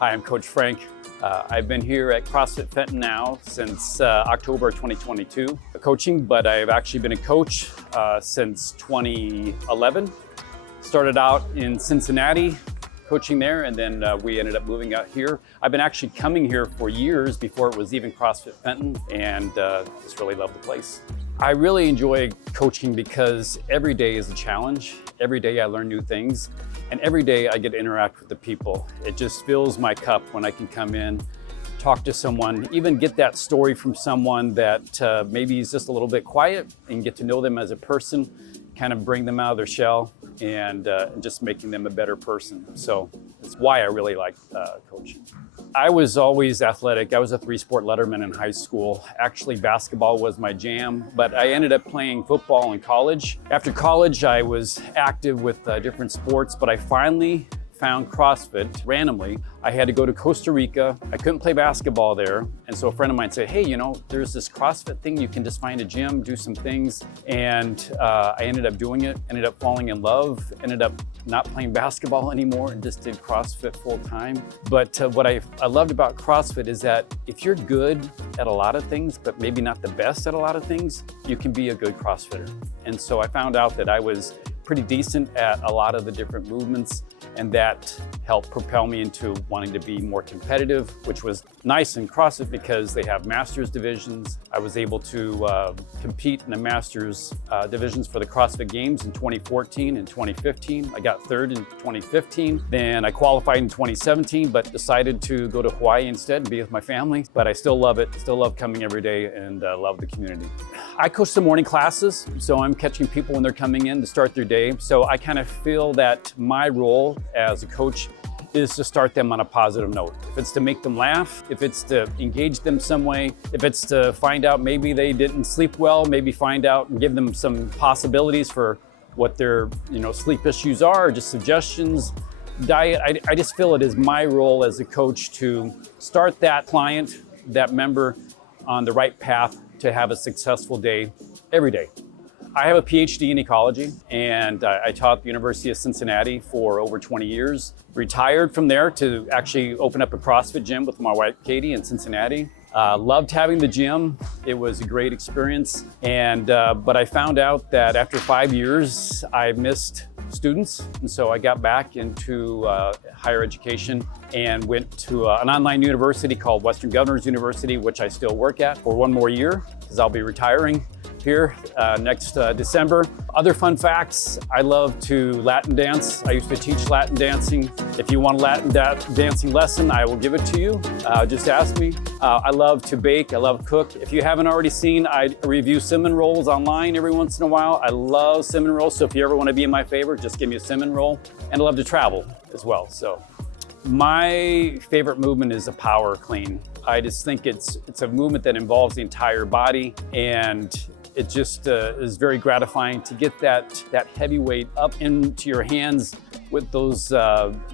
Hi, I'm Coach Frank. I've been here at CrossFit Fenton now since October 2022 coaching, but I've actually been a coach since 2011. Started out in Cincinnati coaching there, and then we ended up moving out here. I've been actually coming here for years before it was even CrossFit Fenton, and just really love the place. I really enjoy coaching because every day is a challenge. Every day I learn new things, and every day I get to interact with the people. It just fills my cup when I can come in, talk to someone, even get that story from someone that maybe is just a little bit quiet, and get to know them as a person, kind of bring them out of their shell, and just making them a better person. So that's why I really like coaching. I was always athletic. I was a 3-sport letterman in high school. Actually, basketball was my jam, but I ended up playing football in college. After college, I was active with different sports, but I finally found CrossFit randomly. I had to go to Costa Rica. I couldn't play basketball there. And so a friend of mine said, hey, you know, there's this CrossFit thing. You can just find a gym, do some things. And I ended up doing it, ended up falling in love, ended up not playing basketball anymore and just did CrossFit full time. But what I loved about CrossFit is that if you're good at a lot of things, but maybe not the best at a lot of things, you can be a good CrossFitter. And so I found out that I was pretty decent at a lot of the different movements, and that helped propel me into wanting to be more competitive, which was nice in CrossFit because they have masters divisions. I was able to compete in the masters divisions for the CrossFit Games in 2014 and 2015. I got third in 2015. Then I qualified in 2017, but decided to go to Hawaii instead and be with my family. But I still love it, still love coming every day, and love the community. I coach the morning classes, so I'm catching people when they're coming in to start their day. So I kind of feel that my role as a coach is to start them on a positive note. If it's to make them laugh, if it's to engage them some way, if it's to find out maybe they didn't sleep well, maybe find out and give them some possibilities for what their sleep issues are, or just suggestions, diet. I just feel it is my role as a coach to start that client, that member on the right path to have a successful day every day. I have a PhD in ecology, and I taught at the University of Cincinnati for over 20 years. Retired from there to actually open up a CrossFit gym with my wife, Katie, in Cincinnati. Loved having the gym. It was a great experience. But I found out that after 5 years, I missed students. And so I got back into higher education and went to an online university called Western Governors University, which I still work at for one more year, because I'll be retiring here next December. Other fun facts, I love to Latin dance. I used to teach Latin dancing. If you want a Latin dancing lesson, I will give it to you. Just ask me. I love to bake, I love to cook. If you haven't already seen, I review cinnamon rolls online every once in a while. I love cinnamon rolls, so if you ever want to be in my favor, just give me a cinnamon roll. And I love to travel as well. So my favorite movement is a power clean. I just think it's a movement that involves the entire body, and it just is very gratifying to get that heavy weight up into your hands with those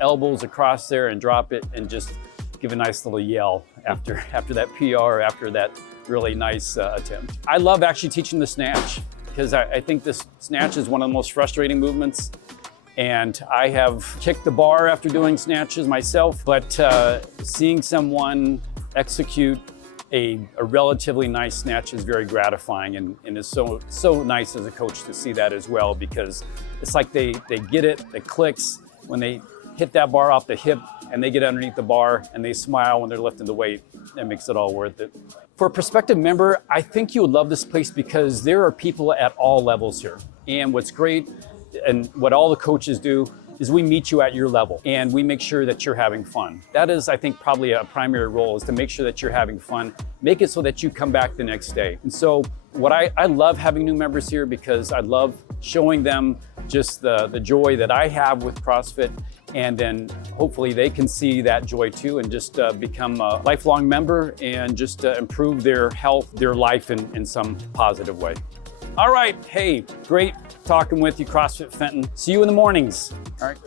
elbows across there and drop it and just give a nice little yell after that PR, after that really nice attempt. I love actually teaching the snatch, because I think this snatch is one of the most frustrating movements. And I have kicked the bar after doing snatches myself, but seeing someone execute a relatively nice snatch is very gratifying, and is so nice as a coach to see that as well, because it's like they get it, it clicks when they hit that bar off the hip and they get underneath the bar and they smile when they're lifting the weight. That makes it all worth it. For a prospective member, I think you would love this place because there are people at all levels here. And what's great, and what all the coaches do, is we meet you at your level and we make sure that you're having fun. That is, I think, probably a primary role, is to make sure that you're having fun. Make it so that you come back the next day. And so what I love having new members here, because I love showing them just the joy that I have with CrossFit, and then hopefully they can see that joy too and just become a lifelong member and just improve their health, their life in some positive way. All right, hey, great talking with you, CrossFit Fenton. See you in the mornings. All right.